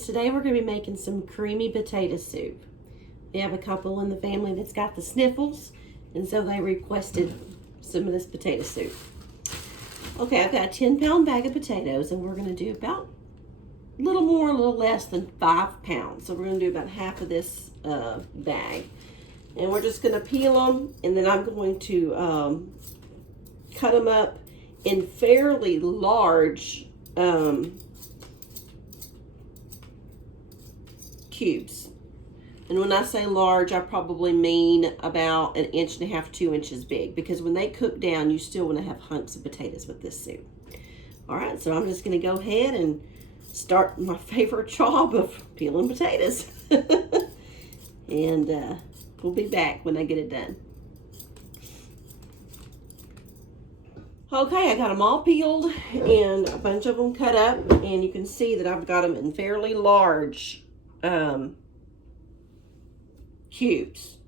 friends. Today we're going to be making some creamy potato soup. We have a couple in the family that's got the sniffles, and so they requested some of this potato soup. Okay, I've got a 10-pound bag of potatoes, and we're going to do about a little more, a little less than 5 pounds. So we're going to do about half of this bag. And we're just going to peel them, and then I'm going to cut them up in fairly large cubes. And when I say large, I probably mean about 1.5 inches, 2 inches big, because when they cook down, you still want to have hunks of potatoes with this soup. All right, so I'm just going to go ahead and start my favorite job of peeling potatoes. And we'll be back when I get it done. Okay, I got them all peeled and a bunch of them cut up, and you can see that I've got them in fairly large cubes.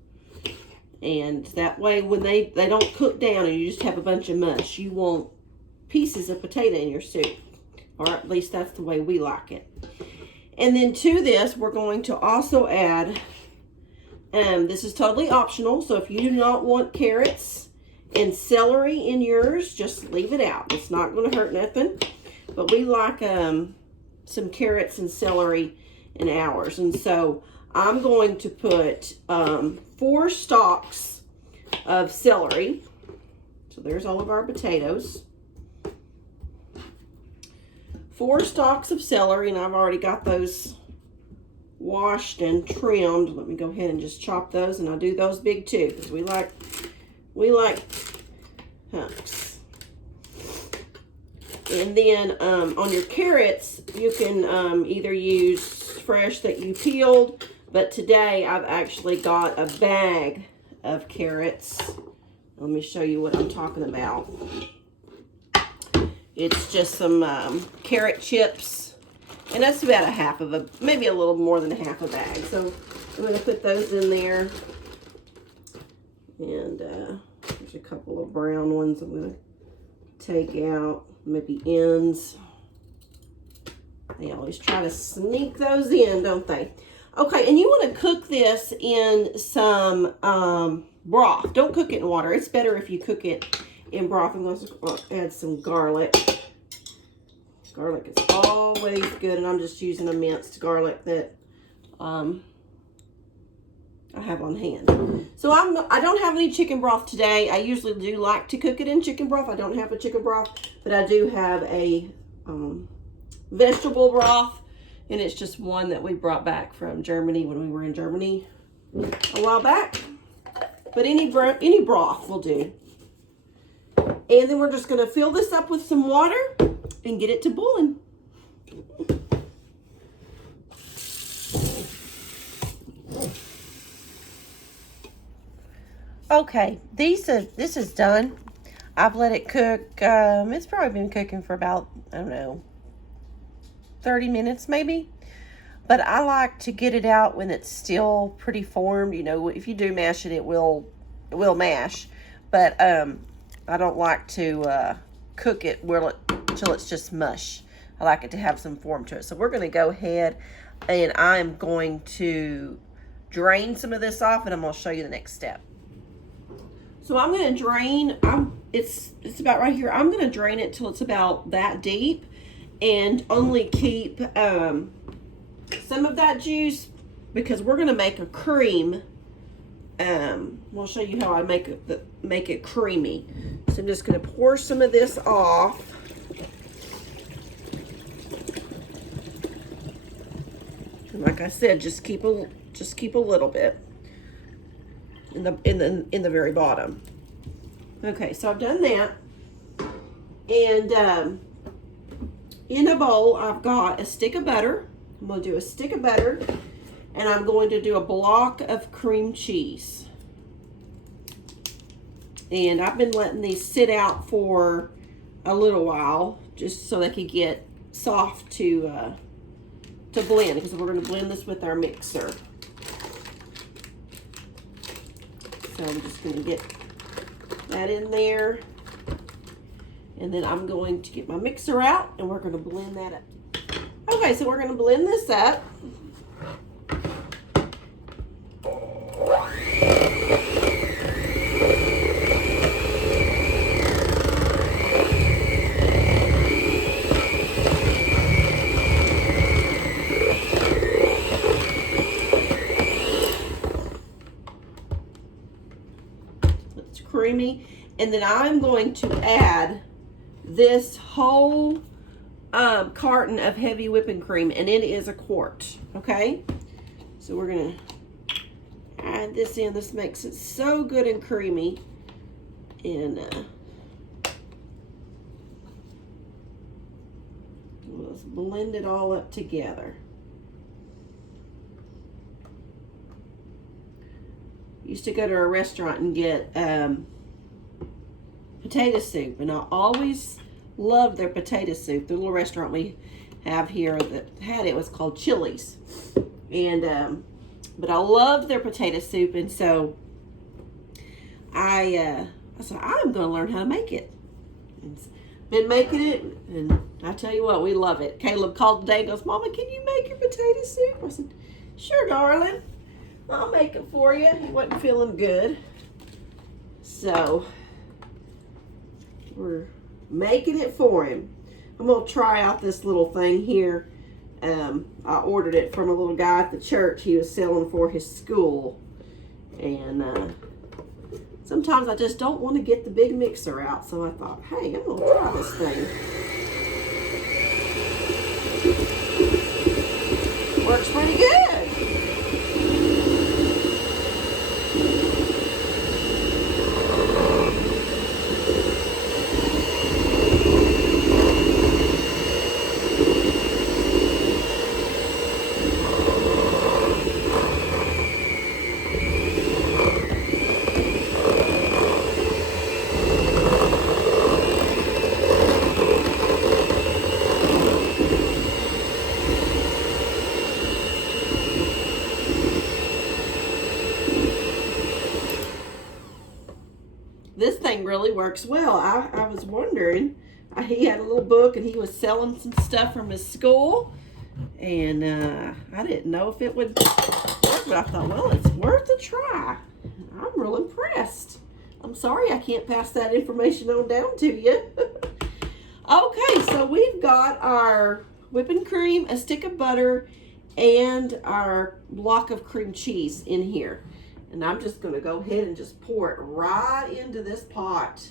And that way when they don't cook down and you just have a bunch of mush, you want pieces of potato in your soup, or at least that's the way we like it. And then to this, we're going to also add, this is totally optional, so if you do not want carrots and celery in yours, just leave it out. It's not going to hurt nothing. But we like some carrots and celery in ours. And so I'm going to put 4 stalks of celery. So there's all of our potatoes. 4 stalks of celery, and I've already got those washed and trimmed. Let me go ahead and just chop those, and I'll do those big too, because we like hunks. And then on your carrots, you can either use fresh that you peeled, but today I've actually got a bag of carrots. Let me show you what I'm talking about. It's just some carrot chips, and that's about maybe a little more than a half a bag. So I'm going to put those in there. And there's a couple of brown ones I'm going to take out, maybe ends. They always try to sneak those in, don't they? Okay, and you want to cook this in some broth. Don't cook it in water. It's better if you cook it in broth. I'm going to add some garlic. Garlic is always good, and I'm just using a minced garlic that I have on hand. So I don't have any chicken broth today. I usually do like to cook it in chicken broth. I don't have a chicken broth, but I do have a vegetable broth, and it's just one that we brought back from Germany when we were in Germany a while back. But any broth will do. And then we're just going to fill this up with some water and get it to boiling. Okay, this is done. I've let it cook. It's probably been cooking for about, I don't know, 30 minutes maybe. But I like to get it out when it's still pretty formed. You know, if you do mash it, it will mash. But I don't like to cook it till it's just mush. I like it to have some form to it. So we're going to go ahead, and I'm going to drain some of this off, and I'm going to show you the next step. So I'm going to drain, it's about right here. I'm going to drain it till it's about that deep, and only keep some of that juice, because we're going to make a cream. We'll show you how I make it creamy. So I'm just going to pour some of this off. And like I said, just keep a little bit in the very bottom. Okay, so I've done that. And in a bowl, I've got a stick of butter. I'm going to do a stick of butter, and I'm going to do a block of cream cheese. And I've been letting these sit out for a little while, just so they could get soft to blend, because we're going to blend this with our mixer. So I'm just going to get that in there, and then I'm going to get my mixer out, and we're going to blend that up. Okay, Okay, so we're going to blend this up. It's creamy. And then I'm going to add this whole carton of heavy whipping cream, and it is a quart. Okay, so we're gonna add this in. This makes it so good and creamy. And let's blend it all up together. Used to go to a restaurant and get potato soup, and I always loved their potato soup. The little restaurant we have here that had it was called Chili's, and but I loved their potato soup, and so I said I'm going to learn how to make it. And been making it, and I tell you what, we love it. Caleb called today and goes, "Mama, can you make your potato soup?" I said, "Sure, darling. I'll make it for you." He wasn't feeling good, so we're making it for him. I'm gonna try out this little thing here. I ordered it from a little guy at the church. He was selling for his school, and sometimes I just don't want to get the big mixer out, so I thought, hey, I'm gonna try this thing. Works pretty good. This thing really works well. I was wondering, he had a little book and he was selling some stuff from his school, and I didn't know if it would work, but I thought, well, it's worth a try. I'm real impressed. I'm sorry I can't pass that information on down to you. Okay, so we've got our whipping cream, a stick of butter, and our block of cream cheese in here. And I'm just going to go ahead and just pour it right into this pot.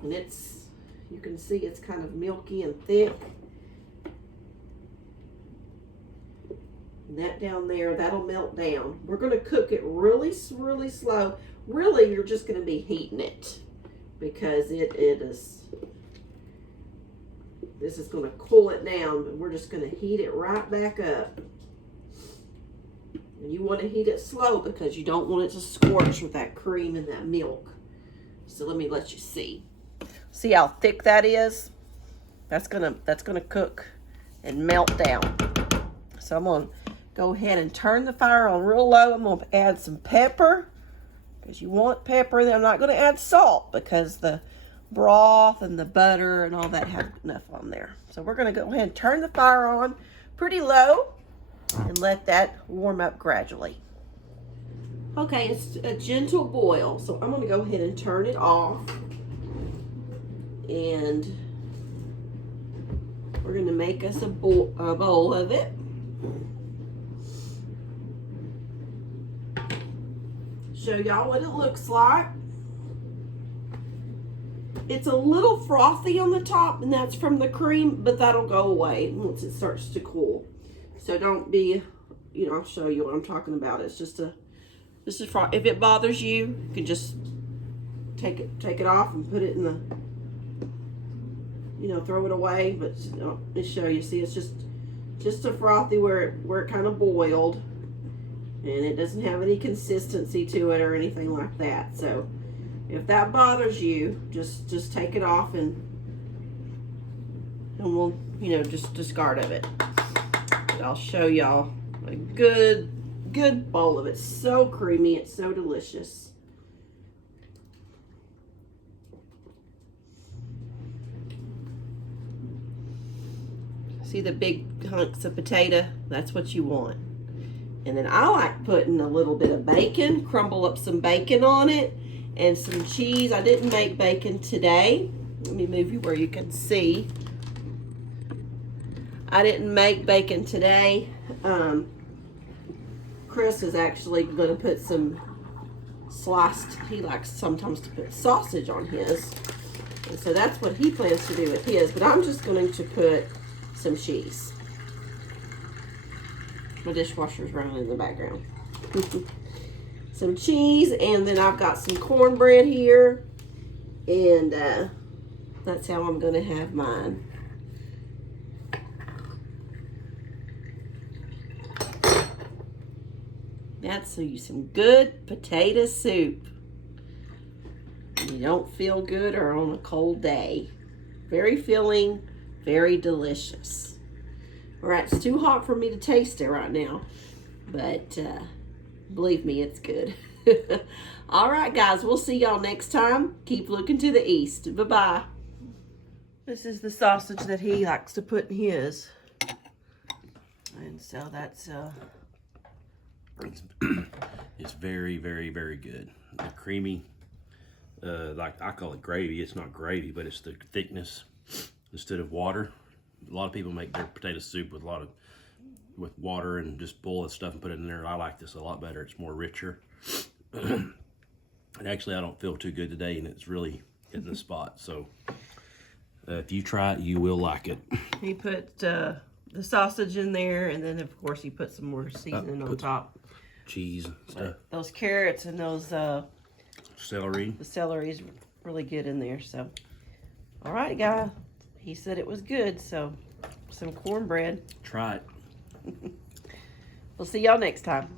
And it's, you can see it's kind of milky and thick. And that down there, that'll melt down. We're going to cook it really, really slow. Really, you're just going to be heating it, because it is, this is going to cool it down, but we're just going to heat it right back up. And you want to heat it slow because you don't want it to scorch with that cream and that milk. So let me let you see. See how thick that is? That's gonna cook and melt down. So I'm gonna go ahead and turn the fire on real low. I'm gonna add some pepper, because you want pepper. Then I'm not gonna add salt because the broth and the butter and all that have enough on there. So we're gonna go ahead and turn the fire on pretty low and let that warm up gradually. Okay, it's a gentle boil, so I'm going to go ahead and turn it off, and we're going to make us a bowl of it. Show y'all what it looks like. It's a little frothy on the top, and that's from the cream, but that'll go away once it starts to cool. So don't be, I'll show you what I'm talking about. It's just if it bothers you, you can just take it off and put it in the, throw it away. But let me show you. See, it's just a frothy where it kind of boiled, and it doesn't have any consistency to it or anything like that. So if that bothers you, just take it off and we'll, just discard of it. I'll show y'all a good bowl of it. So creamy, it's so delicious. See See the big hunks of potato? That's what you want. And then I like putting a little bit of bacon, crumble up some bacon on it, and some cheese. I didn't make bacon today. Let me move you where you can see. I didn't make bacon today. Chris is actually going to put some sliced, he likes sometimes to put sausage on his. And so that's what he plans to do with his. But I'm just going to put some cheese. My dishwasher's running in the background. Some cheese, and then I've got some cornbread here, and that's how I'm going to have mine. That's some good potato soup. You don't feel good or on a cold day. Very filling, very delicious. All right, it's too hot for me to taste it right now, but believe me, it's good. All right, guys, we'll see y'all next time. Keep looking to the east. Bye-bye. This is the sausage that he likes to put in his. And so that's... It's very, very, very good. The creamy, like I call it gravy. It's not gravy, but it's the thickness instead of water. A lot of people make their potato soup with with water and just boil the stuff and put it in there. I like this a lot better. It's more richer. And actually, I don't feel too good today, and it's really hitting the spot. So if you try it, you will like it. He put the sausage in there, and then of course he put some more seasoning on top. Cheese and stuff. Those carrots and those celery. The celery is really good in there. So, all right, guys. He said it was good, so some cornbread. Try it. We'll see y'all next time.